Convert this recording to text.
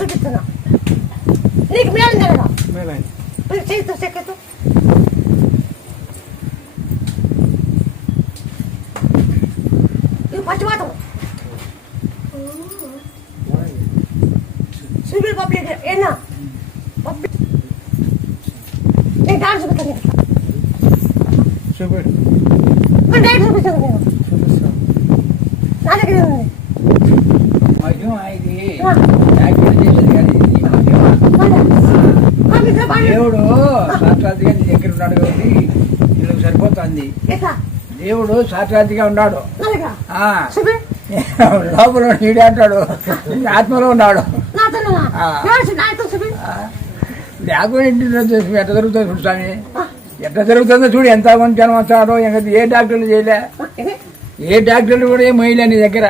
చూపిస్తున్నా నీకు మేలు జరగా చేయితో చెక్కతో ఇది పచ్చివాతం సివిల్ పబ్లిక్ ఏనా పబ్లిక్ నేను డాన్స్ చూపిస్తాను డైరెక్ట్ చూపిస్తాను నేను నా దగ్గర ఉంది దేవుడు సాక్షాత్గా నీ దగ్గర ఉన్నాడు కాబట్టి వీళ్ళకి సరిపోతుంది. దేవుడు సాక్షాత్గా ఉన్నాడు, లోపల నీడే అంటాడు, ఆత్మలో ఉన్నాడు. లేకుండా ఇంటిలో ఎట్లా జరుగుతుంది చూడు స్వామి, ఎట్లా జరుగుతుందో చూడు. ఎంత మంది జనం వస్తాడో ఇంకా ఏ డాక్టర్లు చేయలే, ఏ డాక్టర్లు కూడా ఏం వేయలే నీ దగ్గర.